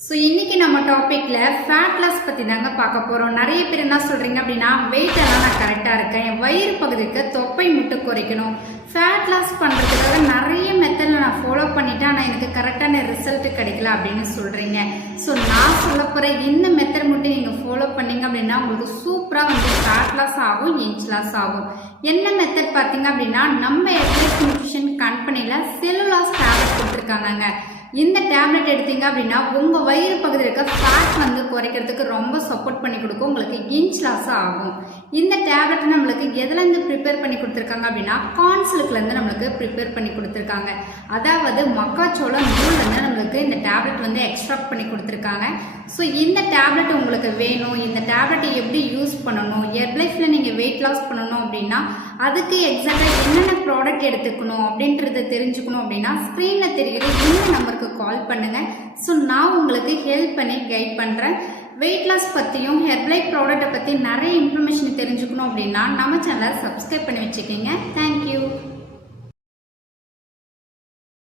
இன்னைக்கு நம்ம டாபிக்ல ஃபேட் லாஸ் பத்தி தாங்க பார்க்க போறோம். நிறைய பேர் என்ன சொல்றீங்க அப்படின்னா, வெயிட் எல்லாம் நான் கரெக்டா இருக்கேன், என் வயிறு பகுதிக்கு தொப்பை மட்டும் குறைக்கணும், ஃபேட் லாஸ் பண்றதுக்காக நிறைய மெத்தட்ல நான் ஃபாலோ பண்ணிட்டேன், ஆனால் எனக்கு கரெக்டான ரிசல்ட் கிடைக்கல அப்படின்னு சொல்றீங்க. நான் சொல்ல போற இந்த மெத்தட் மட்டும் நீங்க ஃபாலோ பண்ணீங்க அப்படின்னா உங்களுக்கு சூப்பரா ஃபேட் லாஸ் ஆகும், இன்ச் லாஸ் ஆகும். என்ன மெத்தட் பார்த்தீங்க அப்படின்னா, நம்ம எக்ஸைஸ் நியூட்ரிஷன் கம்பெனில செல்லுலாஸ் டேப்லெட் கொடுத்துருக்காங்க. இந்த டேப்லெட் எடுத்தீங்க அப்படின்னா உங்க வயிறு பகுதியில் இருக்க ஃபேட் குறைக்கிறதுக்கு ரொம்ப சப்போர்ட் பண்ணி கொடுக்கும், உங்களுக்கு இன்ச் லாஸ் ஆகும். இந்த டேப்லெட் நம்மளுக்கு எதுல இருந்து ப்ரிப்பேர் பண்ணி கொடுத்துருக்காங்க அப்படின்னா, கான்சிலுக்குல இருந்து நம்மளுக்கு ப்ரிப்பேர் பண்ணி கொடுத்துருக்காங்க. அதாவது மக்காச்சோளம் நூல்ல இருந்து நம்மளுக்கு இந்த டேப்லெட் எக்ஸ்ட்ராக்ட் பண்ணி கொடுத்துருக்காங்க. இந்த டேப்லெட் உங்களுக்கு வேணும், இந்த டேப்லெட்டை எப்படி யூஸ் பண்ணணும், ஹெர்பலைஃப்ல நீங்க வெயிட் லாஸ் பண்ணணும் அப்படின்னா அதுக்கு எக்ஸாக்டா என்னென்ன ப்ராடக்ட் எடுத்துக்கணும் அப்படின்றத தெரிஞ்சுக்கணும் அப்படின்னா ஸ்க்ரீன்ல தெரிகிற இந்த நம்பருக்கு கால் பண்ணுங்க. நான் உங்களுக்கு ஹெல்ப் பண்ணி கைட் பண்றேன். வெயிட் லாஸ் பத்தியும் ஹெர்பலைஃப் ப்ராடக்ட்டை பத்தி நிறைய இன்ஃபர்மேஷன் தெரிஞ்சுக்கணும் அப்படின்னா நம்ம சேனலை சப்ஸ்கிரைப் பண்ணி வச்சுக்கோங்க.